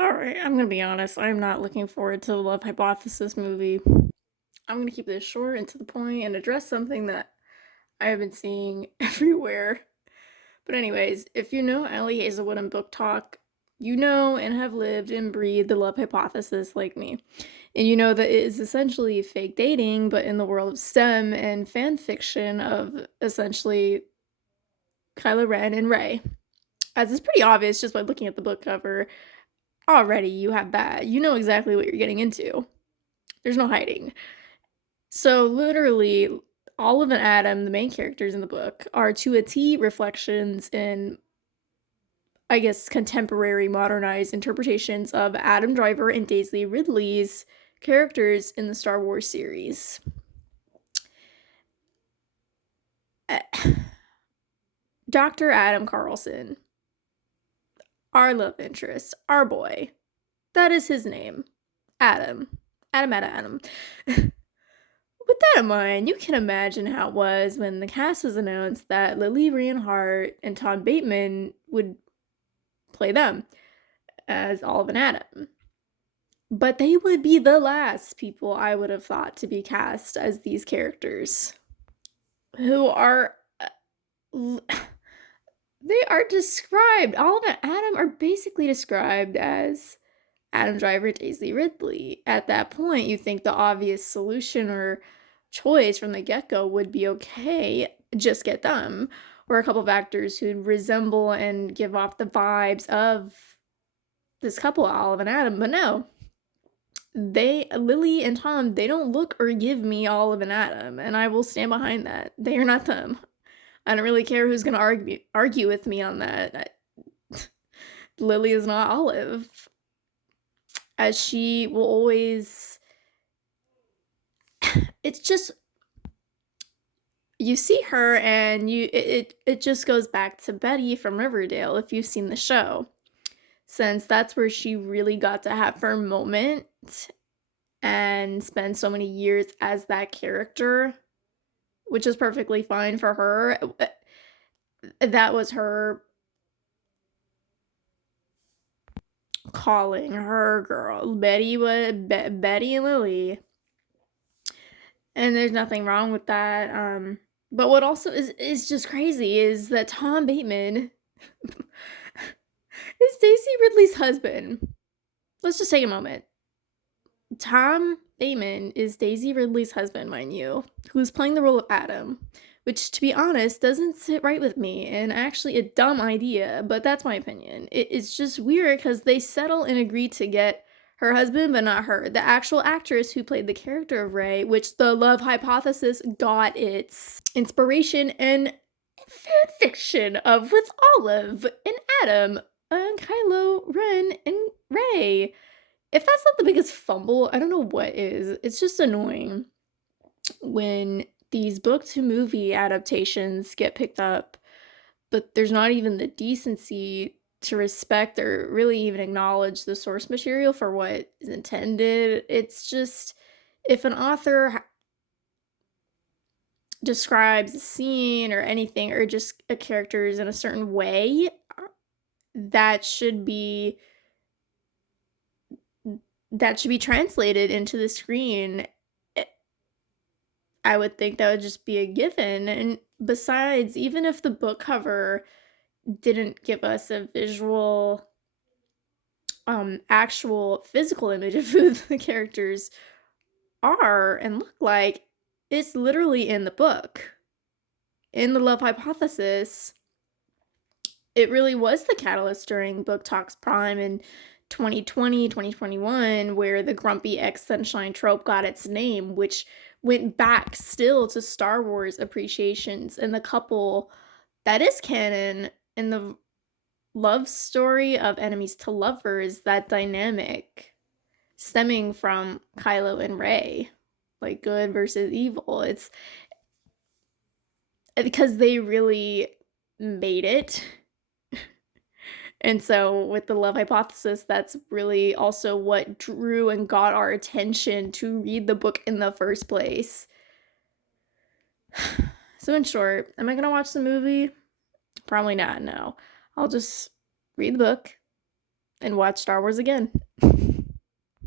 Alright, I'm gonna be honest, I'm not looking forward to the Love Hypothesis movie. I'm gonna keep this short and to the point and address something that I have been seeing everywhere. But anyways, if you know Ellie Hazelwood and Book Talk, you know and have lived and breathed the love hypothesis like me. And you know that it is essentially fake dating, but in the world of STEM and fan fiction of essentially Kylo Ren and Rey. As is pretty obvious just by looking at the book cover, already you have that. You know exactly what you're getting into. There's no hiding. So literally, Olive and Adam, the main characters in the book, are to a T reflections in, I guess, contemporary modernized interpretations of Adam Driver and Daisy Ridley's characters in the Star Wars series. Dr. Adam Carlson, our love interest, our boy. That is his name. Adam. Adam. With that in mind, you can imagine how it was when the cast was announced that Lily Reinhart and Tom Bateman would play them as Olive and Adam. But they would be the last people I would have thought to be cast as these characters, who are. They are described. Olive and Adam are basically described as Adam Driver, Daisy Ridley. At that point, you think the obvious solution or choice from the get-go would be okay, just get them. Or a couple of actors who'd resemble and give off the vibes of this couple, Olive and Adam, but no. Lily and Tom, they don't look or give me Olive and Adam, and I will stand behind that. They are not them. I don't really care who's gonna argue with me on that. Lily is not Olive, as she will always. It's just, you see her and it just goes back to Betty from Riverdale if you've seen the show, since that's where she really got to have her moment and spend so many years as that character, which is perfectly fine for her. That was her calling, her girl. Betty Betty and Lily, and there's nothing wrong with that. But what also is just crazy is that Tom Bateman is Daisy Ridley's husband. Let's just take a moment. Tom Bateman is Daisy Ridley's husband, mind you, who's playing the role of Adam, which, to be honest, doesn't sit right with me, and actually a dumb idea, but that's my opinion. It's just weird because they settle and agree to get her husband, but not her. The actual actress who played the character of Rey, which the Love Hypothesis got its inspiration and fan fiction of, with Olive and Adam and Kylo Ren and Rey. If that's not the biggest fumble, I don't know what is. It's just annoying when these book to movie adaptations get picked up, but there's not even the decency to respect or really even acknowledge the source material for what is intended. It's just, if an author describes a scene or anything or just a characters in a certain way, that should be translated into the screen. I would think that would just be a given. And besides, even if the book cover didn't give us a visual, actual physical image of who the characters are and look like, it's literally in the book. In the Love Hypothesis, it really was the catalyst during Book Talks Prime in 2020, 2021, where the grumpy ex-Sunshine trope got its name, which went back still to Star Wars appreciations and the couple that is canon in the love story of enemies to lovers, that dynamic stemming from Kylo and Rey, like good versus evil. It's because they really made it. And so with the Love Hypothesis, that's really also what drew and got our attention to read the book in the first place. So in short, am I going to watch the movie? Probably not, no. I'll just read the book and watch Star Wars again.